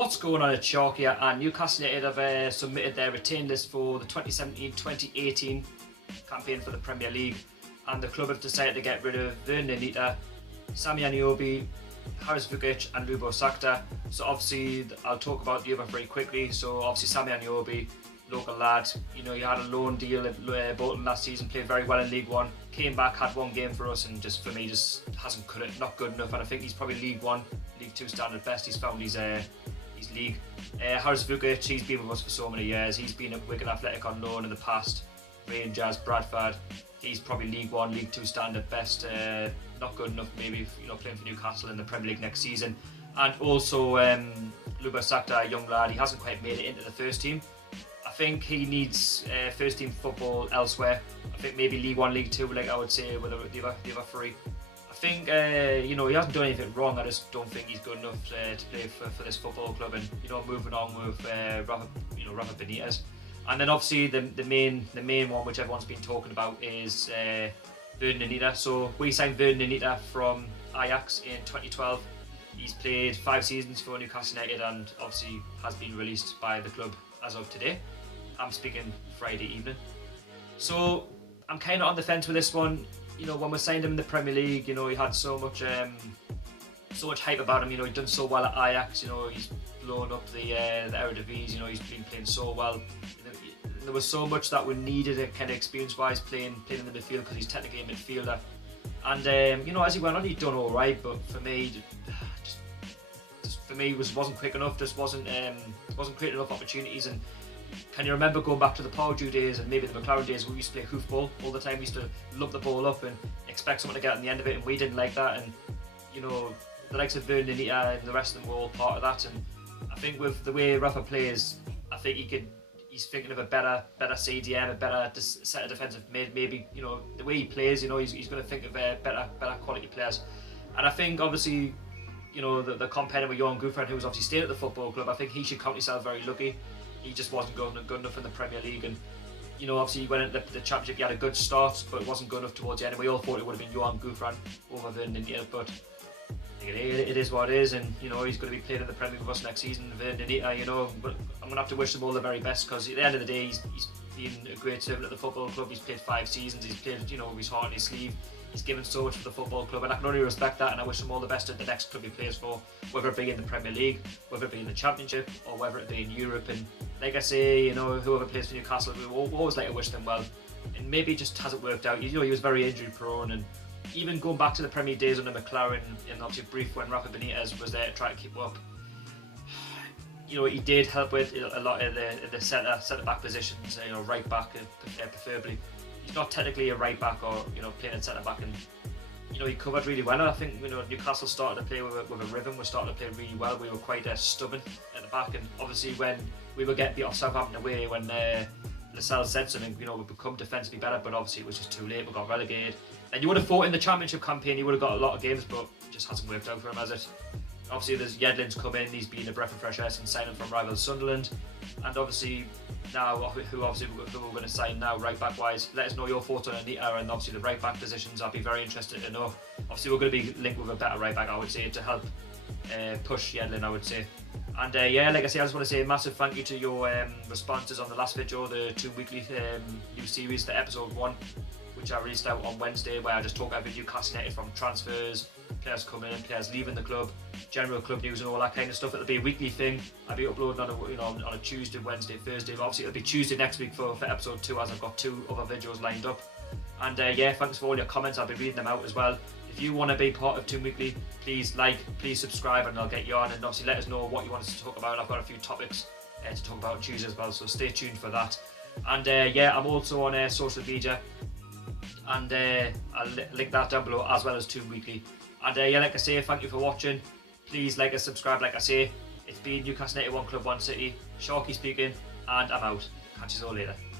What's going on at Chalk here, and Newcastle United have submitted their retained list for the 2017-2018 campaign for the Premier League, and the club have decided to get rid of Vernon Anita, Sami Aniobi, Haris Vukic and Lubo Sakta. So obviously I'll talk about the other three quickly. So obviously Sami Aniobi, local lad, you know, he had a loan deal at Bolton last season, played very well in League One, came back, had one game for us, and just for me just hasn't cut it, not good enough. And I think he's probably League One, League Two standard best. He's found his league. Haris Vukic, he's been with us for so many years. He's been at Wigan Athletic on loan in the past, Rangers, Bradford. He's probably League One, League Two standard best. Not good enough, maybe, you know, playing for Newcastle in the Premier League next season. And also Lubo Sakta, a young lad, he hasn't quite made it into the first team. I think he needs first team football elsewhere. I think maybe League One, League Two, like I would say, with the other three. I think you know, he hasn't done anything wrong. I just don't think he's good enough to play for this football club. And you know, moving on with Rafa Benitez. And then obviously the main one which everyone's been talking about is Vernon Anita. So we signed Vernon Anita from Ajax in 2012. He's played 5 seasons for Newcastle United and obviously has been released by the club as of today. I'm speaking Friday evening. So I'm kind of on the fence with this one. You know, when we signed him in the Premier League, you know, he had so much hype about him. You know, he'd done so well at Ajax. You know, he's blown up the Eredivisie. You know, he's been playing so well. There was so much that we needed, kind of experience-wise, playing in the midfield, because he's technically a midfielder. And you know, as he went on, he'd done all right. But for me, wasn't quick enough. Just wasn't creating enough opportunities. And can you remember going back to the Pardew days and maybe the McLaren days, where we used to play hoofball all the time? We used to lump the ball up and expect someone to get on the end of it, and we didn't like that. And you know, the likes of Vernon Anita and the rest of them were all part of that. And I think with the way Rafa plays, I think he's thinking of a better CDM, a better set of defensive mid. Maybe, you know, the way he plays, you know, he's going to think of better quality players. And I think obviously, you know, the comparing with Johan Gouffran, who's obviously stayed at the football club, I think he should count himself very lucky. He just wasn't good enough in the Premier League. And you know, obviously he went into the Championship, he had a good start, but it wasn't good enough towards the end. And we all thought it would have been Johan Gouffran over Vernon Anita, but it is what it is. And you know, he's going to be playing in the Premier League with us next season. Vernon Anita, you know, but I'm going to have to wish them all the very best, because at the end of the day, he's been a great servant at the football club. He's played 5 seasons. He's played, you know, his heart on his sleeve. He's given so much for the football club, and I can only respect that. And I wish him all the best at the next club he plays for, whether it be in the Premier League, whether it be in the Championship, or whether it be in Europe. And like I say, you know, whoever plays for Newcastle, we always like to wish them well. And maybe it just hasn't worked out. You know, he was very injury prone, and even going back to the Premier League days under McLaren, and obviously brief when Rafa Benitez was there to try to keep up, you know, he did help with a lot of the centre back positions. You know, right back preferably. He's not technically a right back, or you know, playing at centre back, and you know, he covered really well. And I think, you know, Newcastle started to play with a rhythm. We started to play really well. We were quite stubborn at the back, and obviously when we were getting beat off Southampton away, when Lascelles said something, you know, we'd become defensively better, but obviously it was just too late. We got relegated, and you would have thought in the Championship campaign he would have got a lot of games, but it just hasn't worked out for him, has it? Obviously there's Yedlin's come in, he's been a breath of fresh air since signing from rival Sunderland, and obviously now who we're going to sign now right back wise. Let us know your thoughts on Anita and obviously the right back positions. I'll be very interested to know. Obviously we're going to be linked with a better right back, I would say, to help push Yedlin, I would say. And yeah, like I say, I just want to say a massive thank you to your responses on the last video, the Toon Weekly new series, the episode 1, which I released out on Wednesday, where I just talk about Newcastle United, from transfers, players coming in, players leaving the club, general club news and all that kind of stuff. It'll be a weekly thing. I'll be uploading on a Tuesday, Wednesday, Thursday. But obviously it'll be Tuesday next week for episode 2, as I've got 2 other videos lined up. And yeah, thanks for all your comments. I'll be reading them out as well. If you want to be part of Toon Weekly, please please subscribe, and I'll get you on. And obviously let us know what you want us to talk about. I've got a few topics to talk about on Tuesday as well, so stay tuned for that. And yeah, I'm also on social media, and I'll link that down below, as well as Toon Weekly. And yeah, like I say, thank you for watching. Please like and subscribe. Like I say, it's been Newcastle United, one club, one city. Sharky speaking, and I'm out. Catch you all later.